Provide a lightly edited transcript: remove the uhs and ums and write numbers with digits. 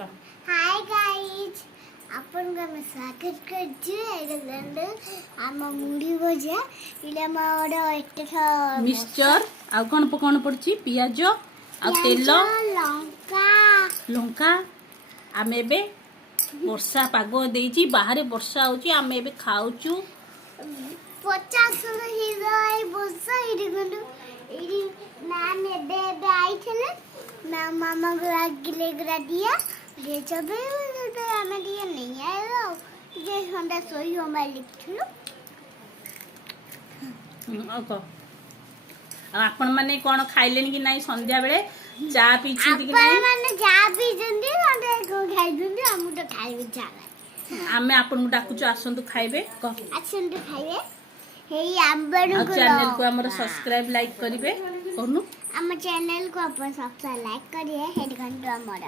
hi guys आपण का मैं स्वागत करछु एगलंड आम मुड़ी भजा इले मोर एटा मिक्सचर आ कौन पड़ची पियाज आ तेल लंका लंका आमे बे वर्षा पाग देइची बाहर वर्षा होची आमे बे खाउचू 50 हिराई बसा इडी गंडू इडी मैम एबे एबे आई थले ना मामा को आगले गरा दिया जे जबे तो हमें दिया नहीं आएगा जे संडा सोई हम लिखलु आपण माने कोन खाइलेन कि नाही संध्या बेले चा पीछु कि नाही आपण माने जा भी जंदी संडा को खाइ जंदी हम तो खाइ जा आमे आपण को डाकुचो आसंतु खाइबे क आसंतु खाइबे हेई आंबन को चैनल को हमर सब्सक्राइब लाइक करिवे कोनु हम चैनल को अपन सब्सक्राइब लाइक करिए हेड घंटा हमर